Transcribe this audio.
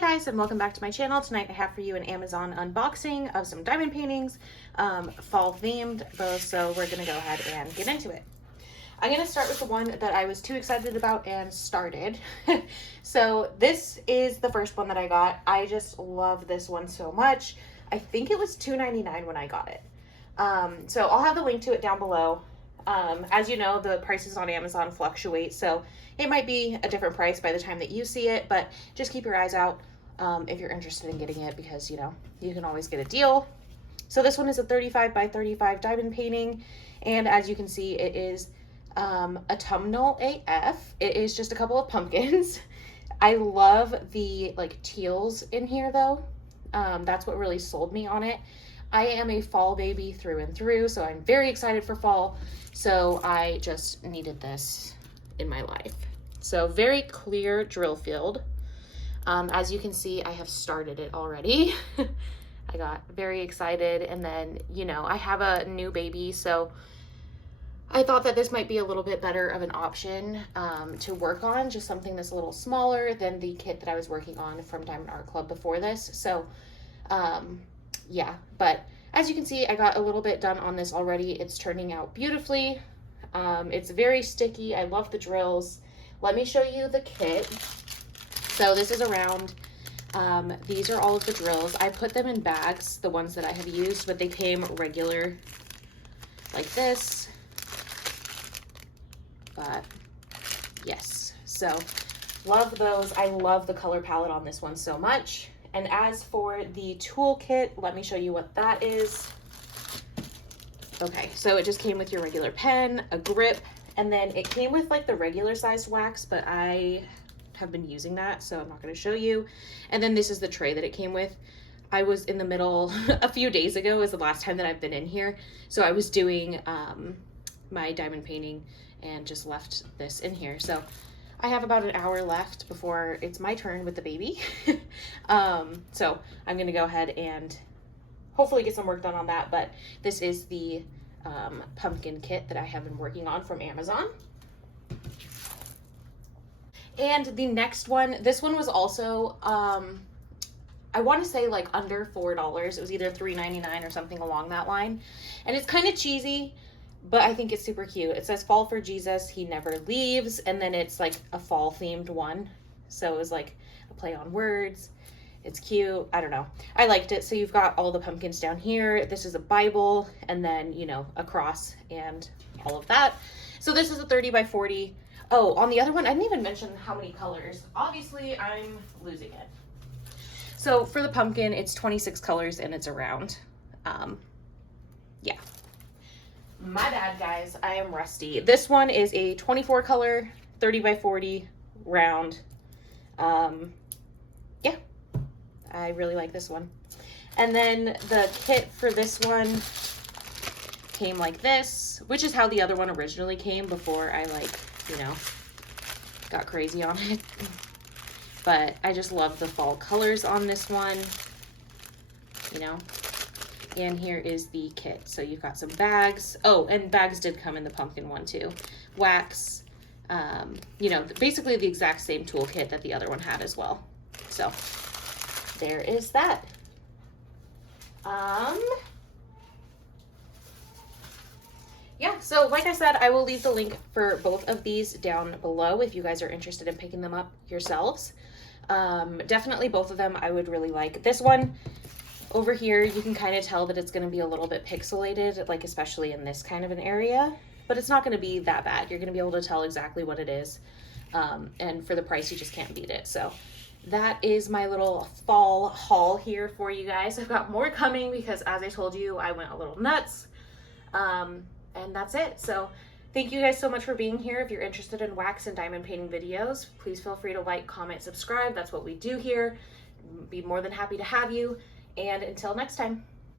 guys, and welcome back to my channel. Tonight I have for you an Amazon unboxing of some diamond paintings, fall themed, so we're gonna go ahead and get into it. I'm gonna start with the one that I was too excited about and started. So this is the first one that I got. I just love this one so much. I think it was $2.99 when I got it. So I'll have the link to it down below. As you know, the prices on Amazon fluctuate, so it might be a different price by the time that you see it, but just keep your eyes out if you're interested in getting it, because you know, you can always get a deal. So this one is a 35 by 35 diamond painting, and as you can see, it is autumnal AF. It is just a couple of pumpkins. I love the like teals in here though. That's what really sold me on it. I am a fall baby through and through, so I'm very excited for fall. So I just needed this in my life. So very clear drill field. As you can see, I have started it already. I got very excited, and then, you know, I have a new baby, so I thought that this might be a little bit better of an option to work on, just something that's a little smaller than the kit that I was working on from Diamond Art Club before this. So yeah, but as you can see, I got a little bit done on this already. It's turning out beautifully. It's very sticky. I love the drills. Let me show you the kit. So this is around, these are all of the drills. I put them in bags, the ones that I have used, but they came regular like this. But yes, so love those. I love the color palette on this one so much. And as for the toolkit, let me show you what that is. Okay, so it just came with your regular pen, a grip, and then it came with like the regular sized wax, but I have been using that, so I'm not going to show you. And then this is the tray that it came with. I was in the middle a few days ago is the last time that I've been in here. So I was doing my diamond painting and just left this in here. So I have about an hour left before it's my turn with the baby. So I'm gonna go ahead and hopefully get some work done on that, but this is the pumpkin kit that I have been working on from Amazon. And the next one, this one was also, I want to say like under $4. It was either $3.99 or something along that line. And it's kind of cheesy, but I think it's super cute. It says fall for Jesus, he never leaves. And then it's like a fall themed one. So it was like a play on words. It's cute. I don't know. I liked it. So you've got all the pumpkins down here. This is a Bible, and then, you know, a cross and all of that. So this is a 30 by 40. Oh, on the other one, I didn't even mention how many colors. Obviously, I'm losing it. So for the pumpkin, it's 26 colors and it's a round. Yeah. My bad, guys. I am rusty. This one is a 24 color, 30 by 40 round. Yeah, I really like this one. And then the kit for this one came like this, which is how the other one originally came before I, like, you know, got crazy on it. But I just love the fall colors on this one, you know. And here is the kit. So you've got some bags. Oh, and bags did come in the pumpkin one too. Wax, you know, basically the exact same toolkit that the other one had as well. So there is that. Yeah, so like I said, I will leave the link for both of these down below if you guys are interested in picking them up yourselves. Definitely both of them I would really like. This one over here, you can kind of tell that it's going to be a little bit pixelated, like especially in this kind of an area, but it's not going to be that bad. You're going to be able to tell exactly what it is. And for the price, you just can't beat it. So that is my little fall haul here for you guys. I've got more coming because, as I told you, I went a little nuts. And that's it. So thank you guys so much for being here. If you're interested in wax and diamond painting videos, please feel free to like, comment, subscribe. That's what we do here. Be more than happy to have you. And until next time.